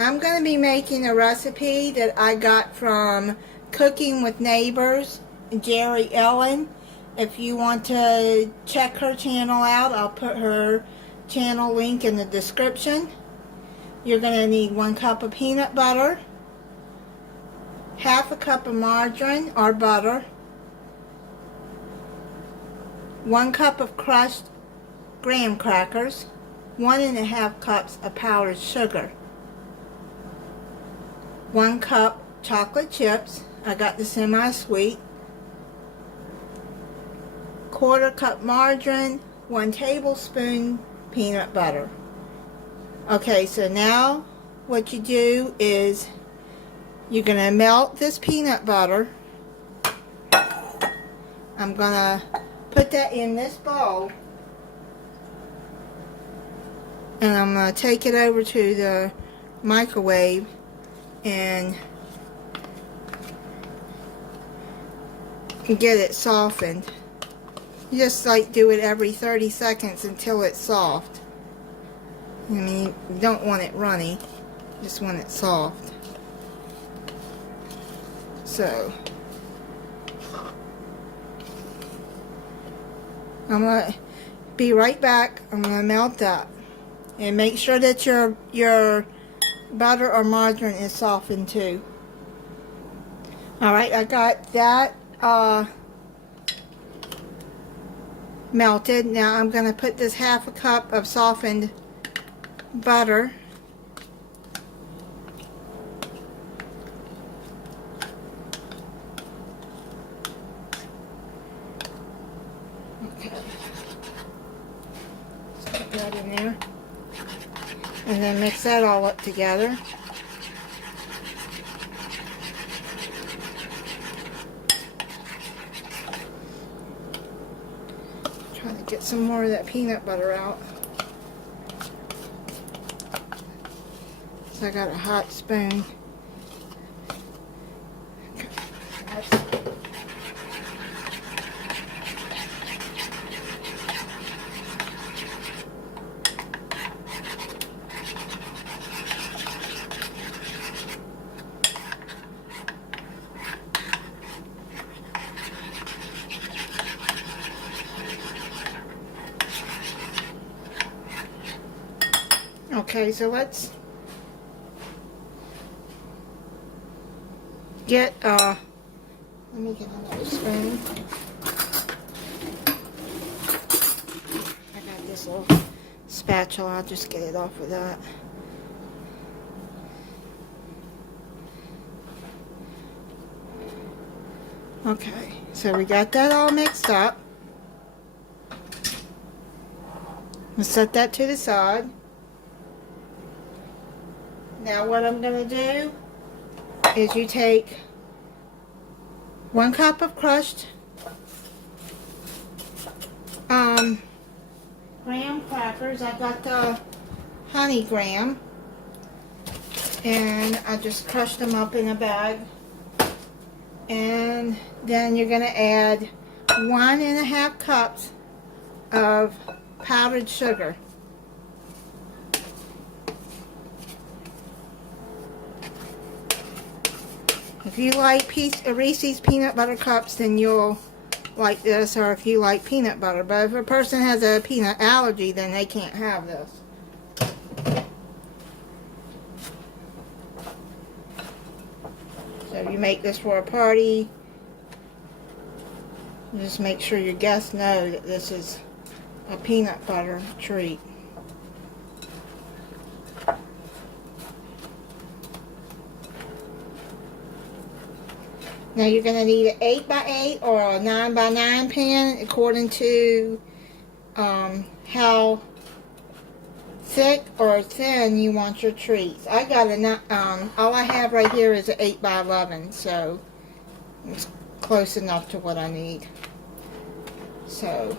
I'm going to be making a recipe that I got from Cooking with Neighbors, Jerry Ellen. If you want to check her channel out, I'll put her channel link in the description. You're going to need 1 cup of peanut butter, half a cup of margarine or butter, 1 cup of crushed graham crackers, 1½ cups of powdered sugar, 1 cup chocolate chips, I got the semi-sweet, 1/4 cup margarine, 1 tablespoon peanut butter. Okay, so now what you do is you're going to melt this peanut butter. I'm going to put that in this bowl, and I'm going to take it over to the microwave and get it softened. You just like do it every 30 seconds until it's soft. I mean, you don't want it runny, just want it soft. So I'm going to be right back. I'm going to melt that. And make sure that your butter or margarine is softened too. Alright, I got that melted. Now I'm going to put this 1/2 cup of softened butter put that in there, and then mix that all up together. Trying to get some more of that peanut butter out. So I got a hot spoon. Okay, so let's get, let me get another spoon. I got this little spatula, I'll just get it off with that. Okay, so we got that all mixed up. Let's set that to the side. Now what I'm going to do is you take 1 cup of crushed graham crackers. I got the honey graham, and I just crushed them up in a bag. And then you're going to add 1½ cups of powdered sugar. If you like Reese's peanut butter cups, then you'll like this, or if you like peanut butter. But if a person has a peanut allergy, then they can't have this. So if you make this for a party, just make sure your guests know that this is a peanut butter treat. Now you're going to need an 8x8 or a 9x9 pan according to how thick or thin you want your treats. I got a, all I have right here is an 8x11, so it's close enough to what I need. So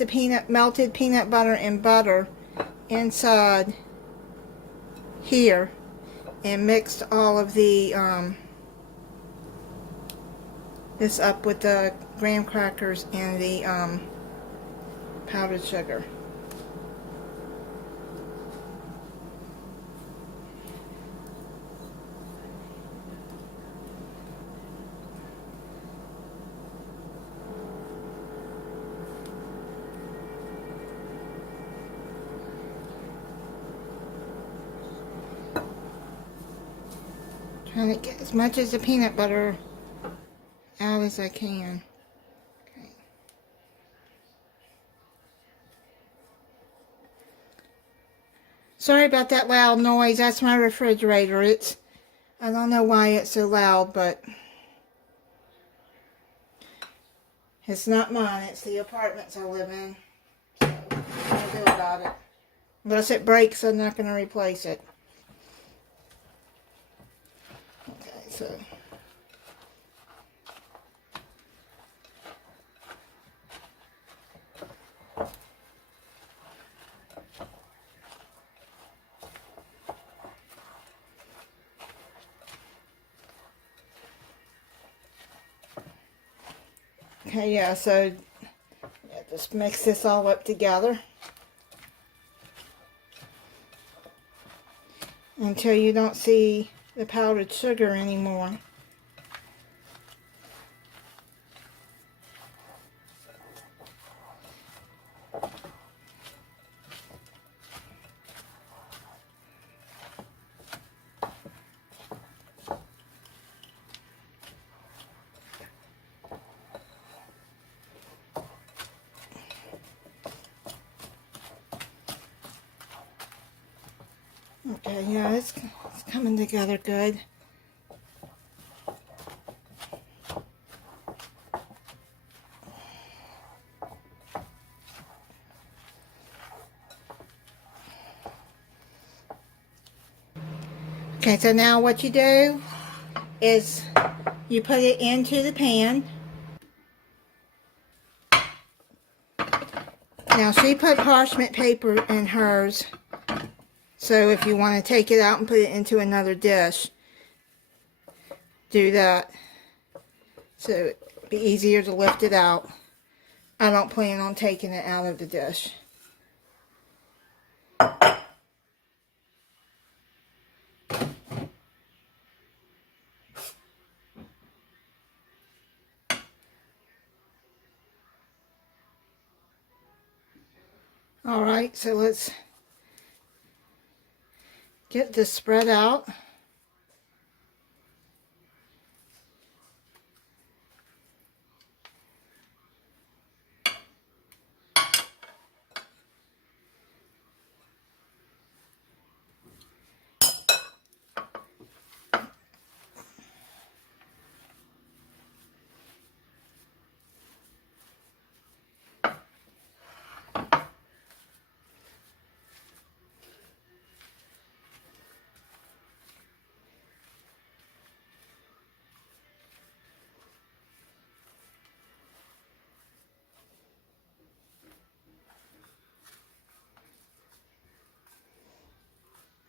the melted peanut butter and butter inside here and mixed all of the this up with the graham crackers and the powdered sugar. Trying to get as much of the peanut butter out as I can. Okay. Sorry about that loud noise. That's my refrigerator. I don't know why it's so loud, but it's not mine. It's the apartments I live in. So, what can I do about it? Unless it breaks, I'm not going to replace it. Okay, so. Okay, yeah, so just mix this all up together until you don't see the powdered sugar anymore. Okay, yeah, it's coming together good. Okay, so now what you do is you put it into the pan. Now she put parchment paper in hers, so if you want to take it out and put it into another dish, do that. So it'd be easier to lift it out. I don't plan on taking it out of the dish. Alright, so let's get this spread out.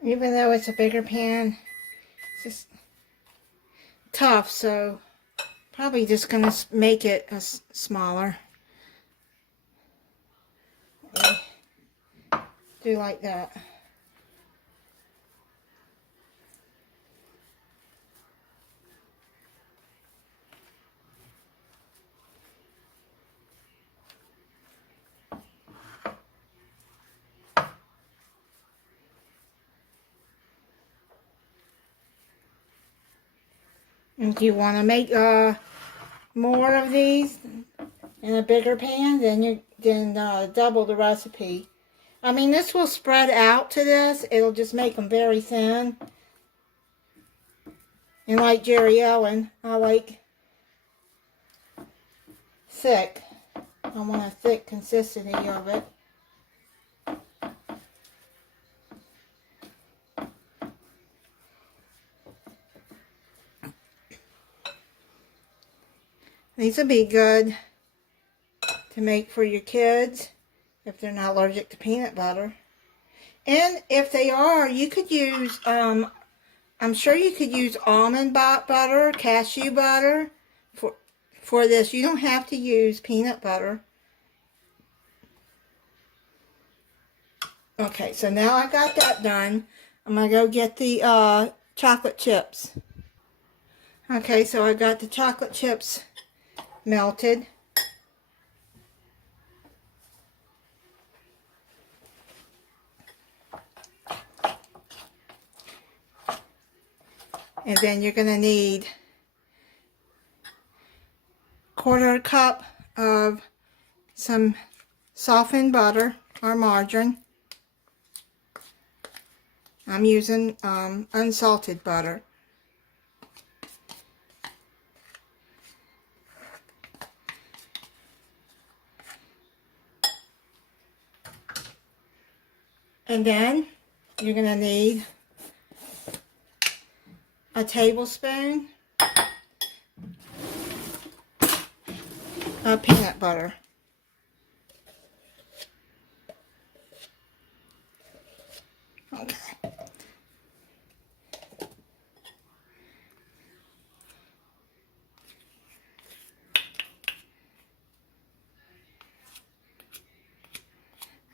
Even though it's a bigger pan, it's just tough, so probably just gonna make it smaller. Do like that. If you want to make more of these in a bigger pan, then double the recipe. I mean, this will spread out to this. It'll just make them very thin. And like Jerry Ellen, I like thick. I want a thick consistency of it. These will be good to make for your kids. if they're not allergic to peanut butter. And if they are, you could use, I'm sure you could use almond butter, cashew butter for this. You don't have to use peanut butter. Okay, so now I got that done. I'm going to go get the chocolate chips. Okay, so I got the chocolate chips melted. And then you're going to need 1/4 cup of some softened butter or margarine. I'm using unsalted butter. And then you're going to need a tablespoon of peanut butter. Okay.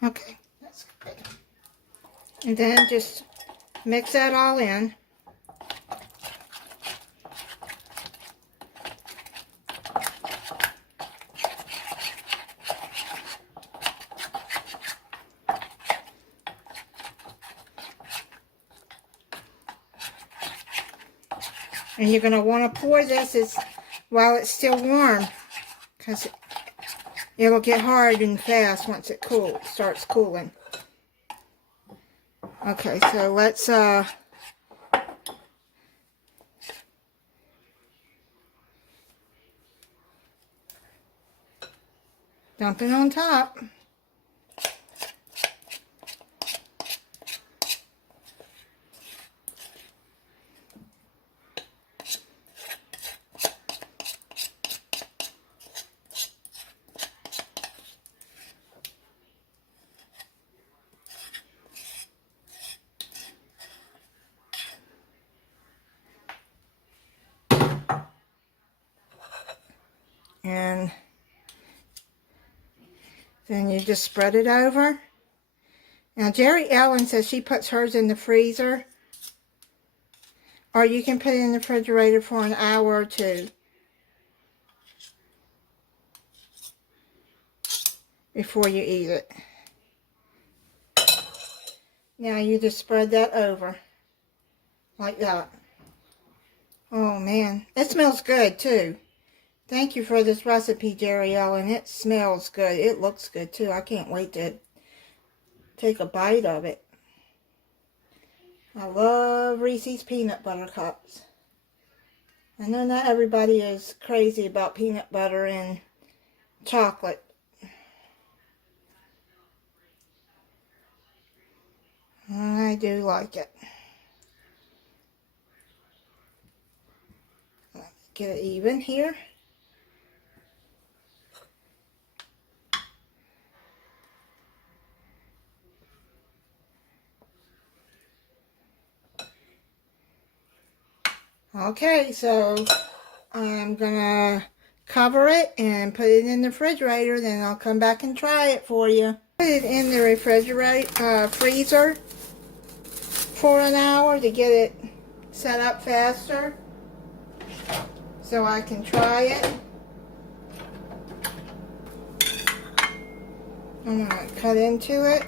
Okay, that's good. And then just mix that all in. And you're going to want to pour this while it's still warm, because it'll get hard and fast once it starts cooling. Okay, so let's dump it on top. And then you just spread it over. Now, Jerry Ellen says she puts hers in the freezer, or you can put it in the refrigerator for an hour or two before you eat it. Now you just spread that over like that. Oh man, it smells good too. Thank you for this recipe, Jerry Ellen. It smells good. It looks good too. I can't wait to take a bite of it. I love Reese's peanut butter cups. I know not everybody is crazy about peanut butter and chocolate. I do like it. Let me get it even here. Okay, so I'm gonna cover it and put it in the refrigerator, then I'll come back and try it for you. Put it in the freezer for an hour to get it set up faster so I can try it. I'm gonna cut into it.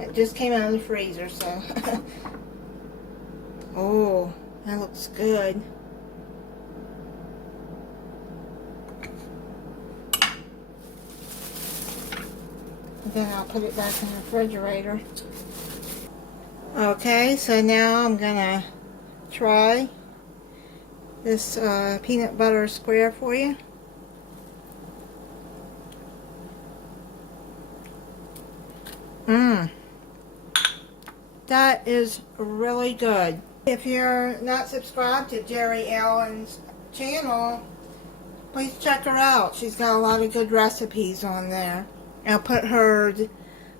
It just came out of the freezer, so. Oh, that looks good. Then I'll put it back in the refrigerator. Okay, so now I'm gonna try this peanut butter square for you. That is really good. If you're not subscribed to Jerry Allen's channel, please check her out. She's got a lot of good recipes on there. I'll put her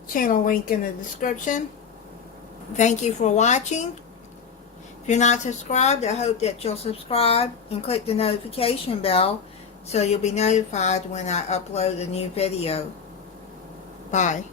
channel link in the description. Thank you for watching. If you're not subscribed, I hope that you'll subscribe and click the notification bell so you'll be notified when I upload a new video. Bye.